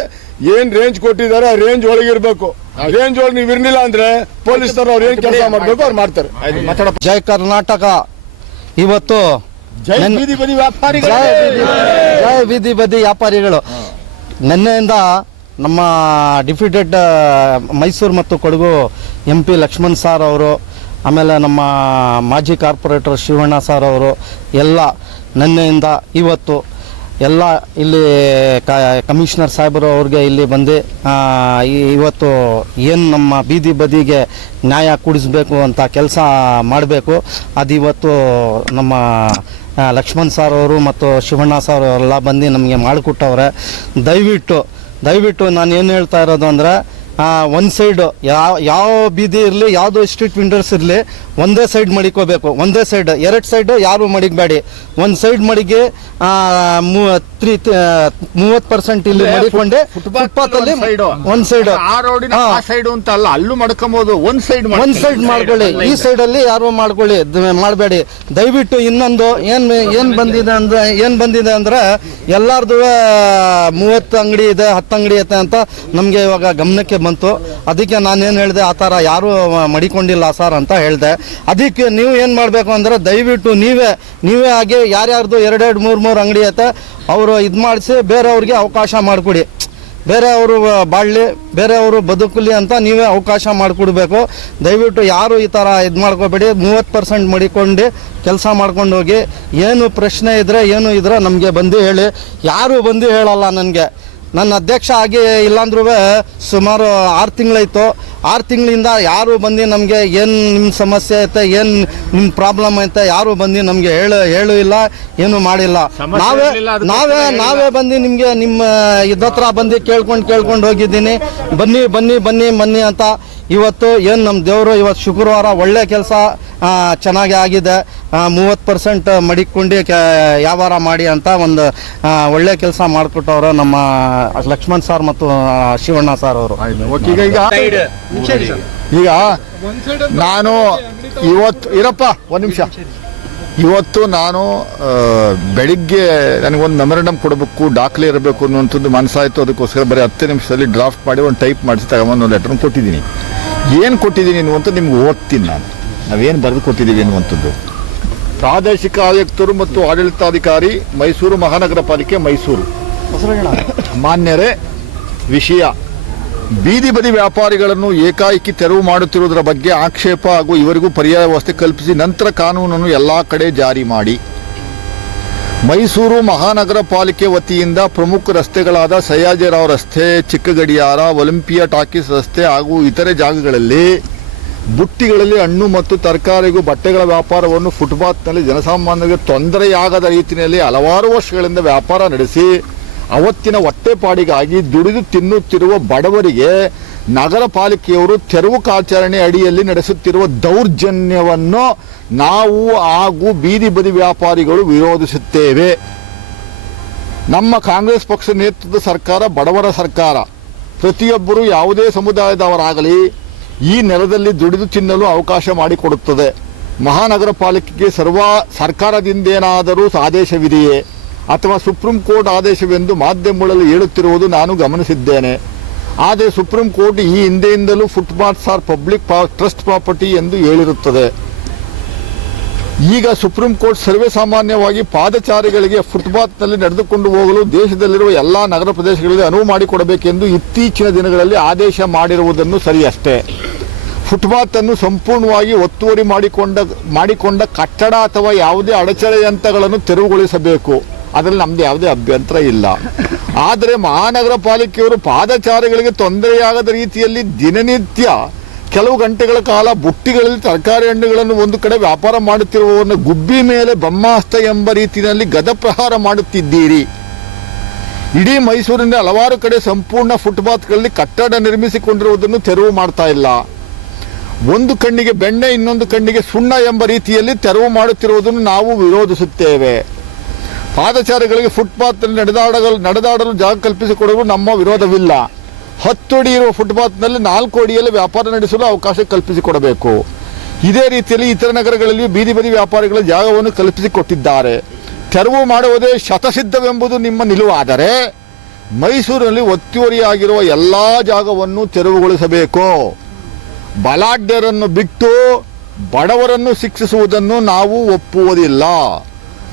ಏನ್ ರೇಂಜ್ ಕೊಟ್ಟಿದ್ದಾರೆ ಆ ರೇಂಜ್ ಒಳಗಿರ್ಬೇಕು. ರೇಂಜ್ ಒಳಗೆ ನೀವು ಇರ್ಲಿಲ್ಲ ಅಂದ್ರೆ ಪೊಲೀಸರು ಅವ್ರು ಏನ್ ಕೆಲಸ ಮಾಡ್ಬೇಕು ಅವ್ರು ಮಾಡ್ತಾರೆ. ಜೈ ಕರ್ನಾಟಕ. ಇವತ್ತು ಜೈ ಬೀದಿ ಬದಿ ವ್ಯಾಪಾರಿಗಳು, ಜೈ ಬೀದಿ ಬದಿ ವ್ಯಾಪಾರಿಗಳು. ನಿನ್ನೆಯಿಂದ ನಮ್ಮ ಡಿಪ್ಯೂಟೆಡ್ ಮೈಸೂರು ಮತ್ತು ಕೊಡಗು MP ಲಕ್ಷ್ಮಣ್ ಸಾರ್ ಅವರು, ಆಮೇಲೆ ನಮ್ಮ ಮಾಜಿ ಕಾರ್ಪೊರೇಟರ್ ಶಿವಣ್ಣ ಸಾರ್ ಅವರು ಎಲ್ಲ ನಿನ್ನೆಯಿಂದ ಇವತ್ತು ಎಲ್ಲ ಇಲ್ಲಿ ಕಮಿಷನರ್ ಸಾಹೇಬರು ಅವ್ರಿಗೆ ಇಲ್ಲಿ ಬಂದು ಇವತ್ತು ಏನು ನಮ್ಮ ಬೀದಿ ಬದಿಗೆ ನ್ಯಾಯ ಕೊಡಿಸ್ಬೇಕು ಅಂತ ಕೆಲಸ ಮಾಡಬೇಕು. ಅದು ಇವತ್ತು ನಮ್ಮ ಲಕ್ಷ್ಮಣ್ ಸಾರ್ ಅವರು ಮತ್ತು ಶಿವಣ್ಣ ಸಾರ್ ಅವರೆಲ್ಲ ಬಂದು ನಮಗೆ ಮಾಡಿಕೊಟ್ಟವ್ರೆ. ದಯವಿಟ್ಟು ನಾನು ಏನು ಹೇಳ್ತಾ ಇರೋದು ಅಂದರೆ, ಒಂದು ಸೈಡು ಯಾವ ಬೀದಿ ಇರಲಿ, ಯಾವುದೋ ಸ್ಟ್ರೀಟ್ ವೆಂಡರ್ಸ್ ಇರಲಿ, ಒಂದೇ ಸೈಡ್ ಮಡಿಕೋಬೇಕು. ಒಂದೇ ಸೈಡ್, 2 ಸೈಡ್ ಯಾರು ಮಡಿಗಬೇಡಿ. ಒಂದು ಸೈಡ್ ಮಡಿಗೆ 30% ಇಲ್ಲಿ ಮಡಿಕೊಂಡೆ ಫುಟ್ಪಾತ್ ಅಲ್ಲಿ ಒಂದು ಸೈಡ್ ಅಂತ ಅಲ್ಲ, ಅಲ್ಲೂ ಮಾಡ್ಕೊಬಹುದು. ಒಂದ್ ಸೈಡ್ ಮಾಡ್ಕೊಳ್ಳಿ. ಈ ಸೈಡ್ ಅಲ್ಲಿ ಯಾರು ಮಾಡಬೇಡಿ ದಯವಿಟ್ಟು. ಇನ್ನೊಂದು ಏನ್ ಬಂದಿದೆ ಅಂದ್ರೆ ಎಲ್ಲಾರ್ದು 30 ಅಂಗಡಿ ಇದೆ, 10 ಅಂಗಡಿ ಐತೆ ಅಂತ ನಮ್ಗೆ ಇವಾಗ ಗಮನಕ್ಕೆ ಬಂತು. ಅದಕ್ಕೆ ನಾನೇನು ಹೇಳಿದೆ, ಆ ಥರ ಯಾರು ಮಡಿಕೊಂಡಿಲ್ಲ ಸರ್ ಅಂತ ಹೇಳಿದೆ. ಅದಕ್ಕೆ ನೀವು ಏನು ಮಾಡಬೇಕು ಅಂದರೆ ದಯವಿಟ್ಟು ನೀವೇ ಆಗಿ ಯಾರ್ಯಾರ್ದು 2 3 ಅಂಗಡಿ ಐತೆ ಅವರು ಇದು ಮಾಡಿಸಿ ಬೇರೆಯವ್ರಿಗೆ ಅವಕಾಶ ಮಾಡಿಕೊಡಿ. ಬೇರೆಯವರು ಬಾಳಲಿ, ಬೇರೆಯವರು ಬದುಕಲಿ ಅಂತ ನೀವೇ ಅವಕಾಶ ಮಾಡಿಕೊಡ್ಬೇಕು. ದಯವಿಟ್ಟು ಯಾರು ಈ ಥರ ಇದು ಮಾಡ್ಕೋಬೇಡಿ. 30% ಮಡಿಕೊಂಡು ಕೆಲಸ ಮಾಡ್ಕೊಂಡು ಹೋಗಿ. ಏನು ಪ್ರಶ್ನೆ ಇದ್ರೆ ನಮಗೆ ಬಂದು ಹೇಳಿ. ಯಾರು ಬಂದು ಹೇಳಲ್ಲ ನನಗೆ. ನನ್ನ ಅಧ್ಯಕ್ಷ ಆಗಿ ಇಲ್ಲಾಂದ್ರೂ ಸುಮಾರು 6 ತಿಂಗಳಾಯಿತು. 6 ತಿಂಗಳಿಂದ ಯಾರು ಬಂದು ನಮಗೆ ಏನು ನಿಮ್ಮ ಸಮಸ್ಯೆ ಐತೆ, ಏನು ನಿಮ್ಮ ಪ್ರಾಬ್ಲಮ್ ಐತೆ ಯಾರು ಬಂದು ನಮಗೆ ಹೇಳು ಇಲ್ಲ, ಏನು ಮಾಡಿಲ್ಲ. ನಾವೇ ಬಂದು ನಿಮಗೆ ನಿಮ್ಮ ಇದತ್ರ ಬಂದು ಕೇಳ್ಕೊಂಡು ಹೋಗಿದ್ದೀನಿ. ಬನ್ನಿ ಅಂತ. ಇವತ್ತು ಏನು ನಮ್ಮ ದೇವರು ಇವತ್ತು ಶುಕ್ರವಾರ ಒಳ್ಳೆ ಕೆಲಸ ಚೆನ್ನಾಗಿ ಆಗಿದೆ. 30% ಮಡಿಕೊಂಡು ವ್ಯವಹಾರ ಮಾಡಿ ಅಂತ ಒಂದು ಒಳ್ಳೆ ಕೆಲಸ ಮಾಡಿಕೊಟ್ಟವರು ನಮ್ಮ ಲಕ್ಷ್ಮಣ್ ಸಾರ್ ಮತ್ತು ಶಿವಣ್ಣ ಸಾರ್ ಅವರು. ಈಗ ನಾನು ಇವತ್ತು ನಾನು ಬೆಳಿಗ್ಗೆ ನನಗೊಂದು ಮೆಮೊರಂಡಮ್ ಕೊಡಬೇಕು, ದಾಖಲೆ ಇರಬೇಕು ಅನ್ನುವಂಥದ್ದು ಮನಸ್ಸಾಯಿತು. ಅದಕ್ಕೋಸ್ಕರ ಬರೀ 10 ನಿಮಿಷದಲ್ಲಿ ಡ್ರಾಫ್ಟ್ ಮಾಡಿ ಒಂದು ಟೈಪ್ ಮಾಡಿಸಿ ತಗೊಂಬಂದು ಒಂದು ಲೆಟರ್ ಕೊಟ್ಟಿದ್ದೀನಿ. ಏನು ಕೊಟ್ಟಿದ್ದೀನಿ ಅನ್ನುವಂಥದ್ದು ನಿಮ್ಗೆ ಓದ್ತೀನಿ. ನಾವೇನು ಬರೆದು ಕೊಟ್ಟಿದ್ದೀವಿ ಅನ್ನುವಂಥದ್ದು. ಪ್ರಾದೇಶಿಕ ಆಯುಕ್ತರು ಮತ್ತು ಆಡಳಿತಾಧಿಕಾರಿ ಮೈಸೂರು ಮಹಾನಗರ ಪಾಲಿಕೆ ಮೈಸೂರು. ಮಾನ್ಯರೇ, ವಿಷಯ ಬೀದಿ ಬದಿ ವ್ಯಾಪಾರಿಗಳನ್ನು ಏಕಾಏಕಿ ತೆರವು ಮಾಡುತ್ತಿರುವುದರ ಬಗ್ಗೆ ಆಕ್ಷೇಪ ಹಾಗೂ ಇವರಿಗೂ ಪರ್ಯಾಯ ವ್ಯವಸ್ಥೆ ಕಲ್ಪಿಸಿ ನಂತರ ಕಾನೂನನ್ನು ಎಲ್ಲ ಕಡೆ ಜಾರಿ ಮಾಡಿ. ಮೈಸೂರು ಮಹಾನಗರ ಪಾಲಿಕೆ ವತಿಯಿಂದ ಪ್ರಮುಖ ರಸ್ತೆಗಳಾದ ಸಯ್ಯಾಜಿರಾವ್ ರಸ್ತೆ, ಚಿಕ್ಕಗಡಿಯಾರ, ಒಲಿಂಪಿಯಾ ಟಾಕೀಸ್ ರಸ್ತೆ ಹಾಗೂ ಇತರೆ ಜಾಗಗಳಲ್ಲಿ ಬುಟ್ಟಿಗಳಲ್ಲಿ ಹಣ್ಣು ಮತ್ತು ತರಕಾರಿಗೂ ಬಟ್ಟೆಗಳ ವ್ಯಾಪಾರವನ್ನು ಫುಟ್ಪಾತ್ನಲ್ಲಿ ಜನಸಾಮಾನ್ಯರಿಗೆ ತೊಂದರೆಯಾಗದ ರೀತಿಯಲ್ಲಿ ಹಲವಾರು ವರ್ಷಗಳಿಂದ ವ್ಯಾಪಾರ ನಡೆಸಿ ಅವತ್ತಿನ ಹೊಟ್ಟೆಪಾಡಿಗಾಗಿ ದುಡಿದು ತಿನ್ನುತ್ತಿರುವ ಬಡವರಿಗೆ ನಗರ ಪಾಲಿಕೆಯವರು ತೆರವು ಕಾರ್ಯಾಚರಣೆ ಅಡಿಯಲ್ಲಿ ನಡೆಸುತ್ತಿರುವ ದೌರ್ಜನ್ಯವನ್ನು ನಾವು ಹಾಗೂ ಬೀದಿ ಬದಿ ವ್ಯಾಪಾರಿಗಳು ವಿರೋಧಿಸುತ್ತೇವೆ. ನಮ್ಮ ಕಾಂಗ್ರೆಸ್ ಪಕ್ಷ ನೇತೃತ್ವದ ಸರ್ಕಾರ ಬಡವರ ಸರ್ಕಾರ. ಪ್ರತಿಯೊಬ್ಬರು ಯಾವುದೇ ಸಮುದಾಯದವರಾಗಲಿ ಈ ನೆಲದಲ್ಲಿ ದುಡಿದು ತಿನ್ನಲು ಅವಕಾಶ ಮಾಡಿಕೊಡುತ್ತದೆ. ಮಹಾನಗರ ಪಾಲಿಕೆಗೆ ಸರ್ಕಾರದಿಂದೇನಾದರೂ ಆದೇಶವಿದೆಯೇ ಅಥವಾ ಸುಪ್ರೀಂ ಕೋರ್ಟ್ ಆದೇಶವೆಂದು ಮಾಧ್ಯಮಗಳಲ್ಲಿ ಹೇಳುತ್ತಿರುವುದು ನಾನು ಗಮನಿಸಿದ್ದೇನೆ. ಆದರೆ ಸುಪ್ರೀಂ ಕೋರ್ಟ್ ಈ ಹಿಂದೆಯಿಂದಲೂ footpaths are public trust property ಎಂದು ಹೇಳಿರುತ್ತದೆ. ಈಗ ಸುಪ್ರೀಂ ಕೋರ್ಟ್ ಸರ್ವೇ ಸಾಮಾನ್ಯವಾಗಿ ಪಾದಚಾರಿಗಳಿಗೆ ಫುಟ್ಪಾತ್ನಲ್ಲಿ ನಡೆದುಕೊಂಡು ಹೋಗಲು ದೇಶದಲ್ಲಿರುವ ಎಲ್ಲ ನಗರ ಪ್ರದೇಶಗಳಲ್ಲಿ ಅನುವು ಮಾಡಿಕೊಡಬೇಕೆಂದು ಇತ್ತೀಚಿನ ದಿನಗಳಲ್ಲಿ ಆದೇಶ ಮಾಡಿರುವುದನ್ನು ಸರಿಯಷ್ಟೇ. ಫುಟ್ಪಾತ್ ಅನ್ನು ಸಂಪೂರ್ಣವಾಗಿ ಒತ್ತುವರಿ ಮಾಡಿಕೊಂಡ ಕಟ್ಟಡ ಅಥವಾ ಯಾವುದೇ ಅಡಚಣೆಯಂತ್ರಗಳನ್ನು ತೆರವುಗೊಳಿಸಬೇಕು. ಅದರಲ್ಲಿ ನಮ್ದು ಯಾವುದೇ ಅಭ್ಯಂತರ ಇಲ್ಲ. ಆದರೆ ಮಹಾನಗರ ಪಾಲಿಕೆಯವರು ಪಾದಚಾರಿಗಳಿಗೆ ತೊಂದರೆಯಾಗದ ರೀತಿಯಲ್ಲಿ ದಿನನಿತ್ಯ ಕೆಲವು ಗಂಟೆಗಳ ಕಾಲ ಬುಟ್ಟಿಗಳಲ್ಲಿ ತರಕಾರಿ ಹಣ್ಣುಗಳನ್ನು ಒಂದು ಕಡೆ ವ್ಯಾಪಾರ ಮಾಡುತ್ತಿರುವವರನ್ನು ಗುಬ್ಬಿ ಮೇಲೆ ಬ್ರಹ್ಮಾಸ್ತ್ರ ಎಂಬ ರೀತಿಯಲ್ಲಿ ಗದಪ್ರಹಾರ ಮಾಡುತ್ತಿದ್ದೀರಿ. ಇಡೀ ಮೈಸೂರಿನ ಹಲವಾರು ಕಡೆ ಸಂಪೂರ್ಣ ಫುಟ್ಪಾತ್ಗಳಲ್ಲಿ ಕಟ್ಟಡ ನಿರ್ಮಿಸಿಕೊಂಡಿರುವುದನ್ನು ತೆರವು ಮಾಡ್ತಾ ಇಲ್ಲ. ಒಂದು ಕಣ್ಣಿಗೆ ಬೆಣ್ಣೆ ಇನ್ನೊಂದು ಕಣ್ಣಿಗೆ ಸುಣ್ಣ ಎಂಬ ರೀತಿಯಲ್ಲಿ ತೆರವು ಮಾಡುತ್ತಿರುವುದನ್ನು ನಾವು ವಿರೋಧಿಸುತ್ತೇವೆ. ಪಾದಚಾರಿಗಳಿಗೆ ಫುಟ್ಪಾತ್ನಲ್ಲಿ ನಡೆದಾಡಲು ಜಾಗ ಕಲ್ಪಿಸಿಕೊಡಲು ನಮ್ಮ ವಿರೋಧವಿಲ್ಲ. 10 ಅಡಿ ಇರುವ ಫುಟ್ಪಾತ್ನಲ್ಲಿ 4 ಅಡಿಯಲ್ಲಿ ವ್ಯಾಪಾರ ನಡೆಸಲು ಅವಕಾಶ ಕಲ್ಪಿಸಿಕೊಡಬೇಕು. ಇದೇ ರೀತಿಯಲ್ಲಿ ಇತರ ನಗರಗಳಲ್ಲಿ ಬೀದಿ ಬದಿ ವ್ಯಾಪಾರಿಗಳ ಜಾಗವನ್ನು ಕಲ್ಪಿಸಿಕೊಟ್ಟಿದ್ದಾರೆ. ತೆರವು ಮಾಡುವುದೇ ಶತಸಿದ್ಧವೆಂಬುದು ನಿಮ್ಮ ನಿಲುವಾದರೆ ಮೈಸೂರಿನಲ್ಲಿ ಒತ್ತುವರಿಯಾಗಿರುವ ಎಲ್ಲ ಜಾಗವನ್ನು ತೆರವುಗೊಳಿಸಬೇಕು. ಬಲಾಢ್ಯರನ್ನು ಬಿಟ್ಟು ಬಡವರನ್ನು ಶಿಕ್ಷಿಸುವುದನ್ನು ನಾವು ಒಪ್ಪುವುದಿಲ್ಲ.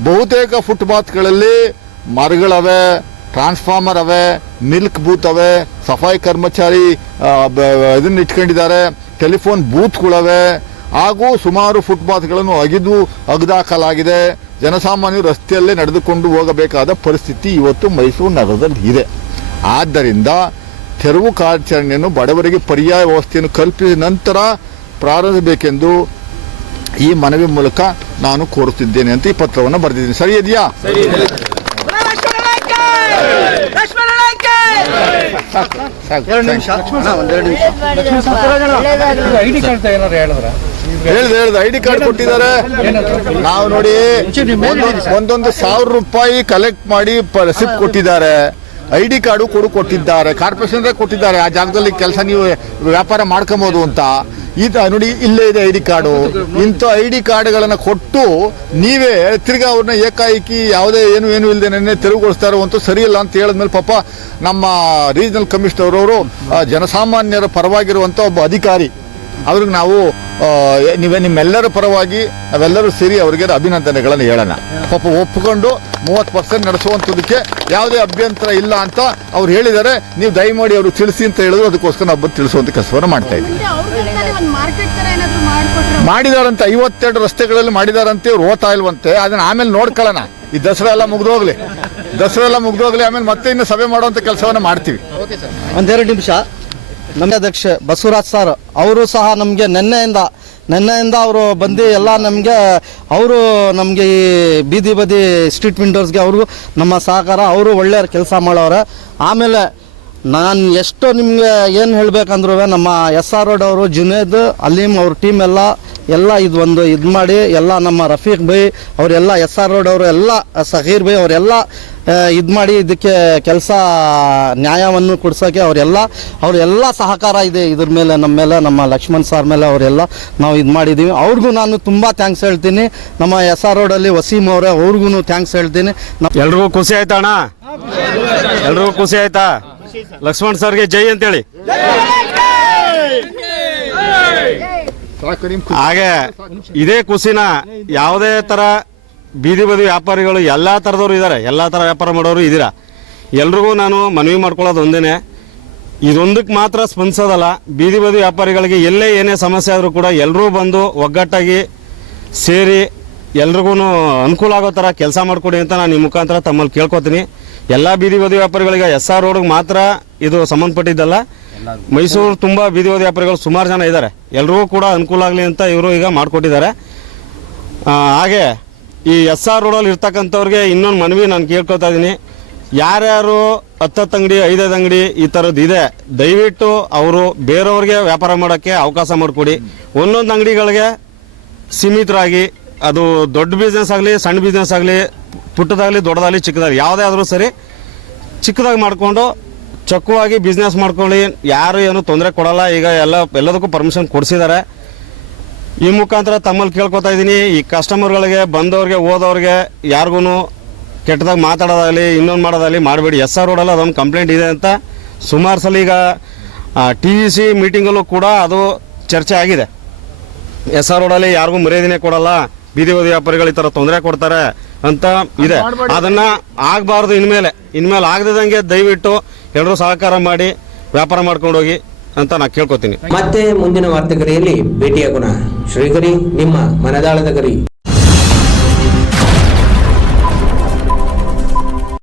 ಬಹುತೇಕ ಫುಟ್ಪಾತ್ಗಳಲ್ಲಿ ಮರಗಳವೆ, ಟ್ರಾನ್ಸ್ಫಾರ್ಮರ್ ಅವೆ, ಮಿಲ್ಕ್ ಬೂತ್ ಅವೆ, ಸಫಾಯಿ ಕರ್ಮಚಾರಿ ಇದನ್ನು ಇಟ್ಕೊಂಡಿದ್ದಾರೆ, ಟೆಲಿಫೋನ್ ಬೂತ್ಗಳವೆ, ಹಾಗೂ ಸುಮಾರು ಫುಟ್ಪಾತ್ಗಳನ್ನು ಅಗೆದಾಕಲಾಗಿದೆ. ಜನಸಾಮಾನ್ಯರು ರಸ್ತೆಯಲ್ಲೇ ನಡೆದುಕೊಂಡು ಹೋಗಬೇಕಾದ ಪರಿಸ್ಥಿತಿ ಇವತ್ತು ಮೈಸೂರು ನಗರದಲ್ಲಿ ಇದೆ. ಆದ್ದರಿಂದ ತೆರವು ಕಾರ್ಯಾಚರಣೆಯನ್ನು ಬಡವರಿಗೆ ಪರ್ಯಾಯ ವ್ಯವಸ್ಥೆಯನ್ನು ಕಲ್ಪಿಸಿದ ನಂತರ ಪ್ರಾರಂಭಿಸಬೇಕೆಂದು ಈ ಮನವಿ ಮೂಲಕ ನಾನು ಕೋರುತ್ತಿದ್ದೇನೆ ಅಂತ ಈ ಪತ್ರವನ್ನು ಬರೆದಿದ್ದೀನಿ. ಸರಿ ಇದೆಯಾ? ಹೇಳಿದೆ ಐಡಿ ಕಾರ್ಡ್ ಕೊಟ್ಟಿದ್ದಾರೆ. ನಾವು ನೋಡಿ ಒಂದೊಂದು ₹1,000 ಕಲೆಕ್ಟ್ ಮಾಡಿ ರೆಸಿಪ್ಟ್ ಕೊಟ್ಟಿದ್ದಾರೆ. ಐಡಿ ಕಾರ್ಡು ಕೊಟ್ಟಿದ್ದಾರೆ. ಕಾರ್ಪೊರೇಷನ್ ಕೊಟ್ಟಿದ್ದಾರೆ. ಆ ಜಾಗದಲ್ಲಿ ಕೆಲಸ ನೀವು ವ್ಯಾಪಾರ ಮಾಡ್ಕೊಬೋದು ಅಂತ. ನೋಡಿ ಇಲ್ಲೇ ಇದೆ ಐಡಿ ಕಾರ್ಡು. ಇಂಥ ಐಡಿ ಕಾರ್ಡ್ಗಳನ್ನು ಕೊಟ್ಟು ನೀವೇ ತಿರ್ಗಾ ಅವ್ರನ್ನ ಏಕಾಏಕಿ ಯಾವುದೇ ಏನು ಇಲ್ಲದೆ ನೆನ್ನೆ ತೆರವುಗೊಳಿಸ್ತಾರೋ ಅಂತೂ ಸರಿಯಿಲ್ಲ ಅಂತ ಹೇಳಿದ್ಮೇಲೆ ಪಾಪ ನಮ್ಮ ರೀಜನಲ್ ಕಮಿಷನರ್ ಅವರು ಜನಸಾಮಾನ್ಯರ ಪರವಾಗಿರುವಂಥ ಒಬ್ಬ ಅಧಿಕಾರಿ, ಅವ್ರಿಗೆ ನಾವು ನಿಮ್ಮೆಲ್ಲರ ಪರವಾಗಿ ನಾವೆಲ್ಲರೂ ಸೇರಿ ಅವರಿಗೆ ಅಭಿನಂದನೆಗಳನ್ನು ಹೇಳೋಣ. ಪಾಪ ಒಪ್ಪಿಕೊಂಡು 30% ನಡೆಸುವಂಥದ್ದಕ್ಕೆ ಯಾವುದೇ ಅಭ್ಯಂತರ ಇಲ್ಲ ಅಂತ ಅವ್ರು ಹೇಳಿದ್ದಾರೆ. ನೀವು ದಯಮಾಡಿ ಅವರು ತಿಳಿಸಿ ಅಂತ ಹೇಳಿದ್ರು, ಅದಕ್ಕೋಸ್ಕರ ನಾವು ತಿಳಿಸುವಂಥ ಕೆಲಸವನ್ನು ಮಾಡ್ತಾ ಇದ್ದೀವಿ. ಮಾಡಿದಾರಂತೆ 52 ರಸ್ತೆಗಳಲ್ಲಿ ಮಾಡಿದಾರಂತೆ. ಇವ್ರು ಓದ್ತಾ ಇಲ್ವಂತೆ. ಅದನ್ನ ಆಮೇಲೆ ನೋಡ್ಕೊಳ್ಳೋಣ. ಈ ದಸರಾ ಎಲ್ಲ ಮುಗ್ದೋಗ್ಲಿ, ಆಮೇಲೆ ಮತ್ತೆ ಇನ್ನು ಸಭೆ ಮಾಡುವಂಥ ಕೆಲಸವನ್ನು ಮಾಡ್ತೀವಿ. ಒಂದೆರಡು ನಿಮಿಷ. ನಮ್ಮ ಅಧ್ಯಕ್ಷ ಬಸವರಾಜ್ ಸರ್ ಅವರು ಸಹ ನಮಗೆ ನೆನ್ನೆಯಿಂದ ಅವರು ಬಂದು ಎಲ್ಲ ಅವರು ನಮಗೆ ಈ ಬೀದಿ ಬದಿ ಸ್ಟ್ರೀಟ್ ವೆಂಡರ್ಸ್ಗೆ ಅವ್ರಿಗೂ ನಮ್ಮ ಸಹಕಾರ. ಅವರು ಒಳ್ಳೆಯ ಕೆಲಸ ಮಾಡೋರೆ. ಆಮೇಲೆ ನಾನು ಎಷ್ಟು ನಿಮಗೆ ಏನು ಹೇಳಬೇಕಂದ್ರೂ ನಮ್ಮ SR ರೋಡ್ ಅವರು ಜುನೇದ್ ಅಲೀಂ ಅವ್ರ ಟೀಮ್ ಎಲ್ಲ ಇದು ಮಾಡಿ ಎಲ್ಲ ನಮ್ಮ ರಫೀಕ್ ಬೈ ಅವರೆಲ್ಲ SR ರೋಡ್ ಅವರು ಎಲ್ಲ ಸಹೀರ್ ಬೈ ಅವರೆಲ್ಲ ಇದು ಮಾಡಿ ಇದಕ್ಕೆ ಕೆಲಸ ನ್ಯಾಯವನ್ನು ಕೊಡ್ಸೋಕ್ಕೆ ಅವರೆಲ್ಲ ಸಹಕಾರ ಇದೆ. ಇದ್ರ ಮೇಲೆ ನಮ್ಮ ಲಕ್ಷ್ಮಣ್ ಸರ್ ಮೇಲೆ ಅವರೆಲ್ಲ ನಾವು ಇದು ಮಾಡಿದ್ದೀವಿ. ಅವ್ರಿಗೂ ನಾನು ತುಂಬ ಥ್ಯಾಂಕ್ಸ್ ಹೇಳ್ತೀನಿ. ನಮ್ಮ SR ರೋಡಲ್ಲಿ ವಸೀಮ್ ಅವರೇ, ಅವ್ರಿಗೂ ಥ್ಯಾಂಕ್ಸ್ ಹೇಳ್ತೀನಿ. ಎಲ್ರಿಗೂ ಖುಷಿ ಆಯ್ತಾ ಅಣ್ಣ? ಎಲ್ರಿಗೂ ಖುಷಿ ಆಯ್ತಾ? ಲಕ್ಷ್ಮಣ್ ಸರ್ಗೆ ಜೈ ಅಂತೇಳಿ. ಹಾಗೆ ಇದೇ ಖುಷಿನ ಯಾವುದೇ ಥರ ಬೀದಿ ಬದಿ ವ್ಯಾಪಾರಿಗಳು ಎಲ್ಲ ಥರದವ್ರು ಇದ್ದಾರೆ, ಎಲ್ಲ ಥರ ವ್ಯಾಪಾರ ಮಾಡೋರು ಇದ್ದೀರಾ. ಎಲ್ರಿಗೂ ನಾನು ಮನವಿ ಮಾಡ್ಕೊಳ್ಳೋದು ಒಂದೇ, ಇದೊಂದಕ್ಕೆ ಮಾತ್ರ ಸ್ಪಂದಿಸೋದಲ್ಲ. ಬೀದಿ ಬದಿ ವ್ಯಾಪಾರಿಗಳಿಗೆ ಎಲ್ಲೇ ಏನೇ ಸಮಸ್ಯೆ ಆದರೂ ಕೂಡ ಎಲ್ಲರೂ ಬಂದು ಒಗ್ಗಟ್ಟಾಗಿ ಸೇರಿ ಎಲ್ರಿಗೂ ಅನುಕೂಲ ಆಗೋ ಥರ ಕೆಲಸ ಮಾಡಿಕೊಡಿ ಅಂತ ನಾನು ಈ ಮುಖಾಂತರ ತಮ್ಮಲ್ಲಿ ಕೇಳ್ಕೊತೀನಿ. ಎಲ್ಲ ಬೀದಿ ಬದಿ ವ್ಯಾಪಾರಿಗಳಿಗೆ SR ರೋಡ್ಗೆ ಮಾತ್ರ ಇದು ಸಂಬಂಧಪಟ್ಟಿದ್ದಲ್ಲ, ಮೈಸೂರು ತುಂಬ ಬೀದಿ ಬದಿ ವ್ಯಾಪಾರಿಗಳು ಸುಮಾರು ಜನ ಇದ್ದಾರೆ. ಎಲ್ರಿಗೂ ಕೂಡ ಅನುಕೂಲ ಆಗಲಿ ಅಂತ ಇವರು ಈಗ ಮಾಡಿಕೊಟ್ಟಿದ್ದಾರೆ. ಹಾಗೆ ಈ SR ರೋಡಲ್ಲಿ ಇರ್ತಕ್ಕಂಥವ್ರಿಗೆ ಇನ್ನೊಂದು ಮನವಿ ನಾನು ಕೇಳ್ಕೊತಾ ಇದ್ದೀನಿ. ಯಾರ್ಯಾರು 10 ಅಂಗಡಿ 5 ಅಂಗಡಿ ಈ ಥರದ್ದು ಇದೆ, ದಯವಿಟ್ಟು ಅವರು ಬೇರೆಯವ್ರಿಗೆ ವ್ಯಾಪಾರ ಮಾಡೋಕ್ಕೆ ಅವಕಾಶ ಮಾಡಿಕೊಡಿ. ಒಂದೊಂದು ಅಂಗಡಿಗಳಿಗೆ ಸೀಮಿತರಾಗಿ, ಅದು ದೊಡ್ಡ ಬಿಸ್ನೆಸ್ ಆಗಲಿ ಸಣ್ಣ ಬಿಸ್ನೆಸ್ ಆಗಲಿ, ಪುಟ್ಟದಾಗಲಿ ದೊಡ್ಡದಾಗಲಿ ಚಿಕ್ಕದಾಗಲಿ ಯಾವುದೇ ಆದರೂ ಸರಿ ಚಿಕ್ಕದಾಗಿ ಮಾಡಿಕೊಂಡು ಚೊಕ್ಕವಾಗಿ ಬಿಸ್ನೆಸ್ ಮಾಡ್ಕೊಳ್ಳಿ. ಯಾರು ಏನು ತೊಂದರೆ ಕೊಡಲ್ಲ. ಈಗ ಎಲ್ಲದಕ್ಕೂ ಪರ್ಮಿಷನ್ ಕೊಡಿಸಿದ್ದಾರೆ. ಈ ಮುಖಾಂತರ ತಮ್ಮಲ್ಲಿ ಕೇಳ್ಕೊತಾ ಇದ್ದೀನಿ, ಈ ಕಸ್ಟಮರ್ಗಳಿಗೆ ಬಂದವ್ರಿಗೆ ಹೋದವ್ರಿಗೆ ಯಾರಿಗೂ ಕೆಟ್ಟದಾಗಿ ಮಾತಾಡೋದಾಗಲಿ ಇನ್ನೊಂದು ಮಾಡೋದಾಗಲಿ ಮಾಡಬೇಡಿ. SR ರೋಡಲ್ಲಿ ಅದೊಂದು ಕಂಪ್ಲೇಂಟ್ ಇದೆ ಅಂತ ಸುಮಾರು ಸಲ ಈಗ TVC ಮೀಟಿಂಗಲ್ಲೂ ಕೂಡ ಅದು ಚರ್ಚೆ ಆಗಿದೆ. SR ರೋಡಲ್ಲಿ ಯಾರಿಗೂ ಮರ್ಯಾದೆನೇ ಕೊಡಲ್ಲ, ಬೀದಿ ಬದಿ ವ್ಯಾಪಾರಿಗಳು ಈ ಥರ ತೊಂದರೆ ಕೊಡ್ತಾರೆ ಅಂತ ಇದೆ. ಅದನ್ನ ಆಗಬಾರ್ದು. ಇನ್ಮೇಲೆ ಆಗದಂಗೆ ದಯವಿಟ್ಟು ಎಲ್ಲರೂ ಸಹಕಾರ ಮಾಡಿ ವ್ಯಾಪಾರ ಮಾಡ್ಕೊಂಡು ಹೋಗಿ ಅಂತ ನಾನು ಕೇಳ್ಕೊತೀನಿ. ಮತ್ತೆ ಮುಂದಿನ ವಾರ್ತೆಗರಿಯಲ್ಲಿ ಭೇಟಿಯಾಗೋಣ. ಶ್ರೀಗರಿ, ನಿಮ್ಮ ಮನದಾಳದ ಗರಿ.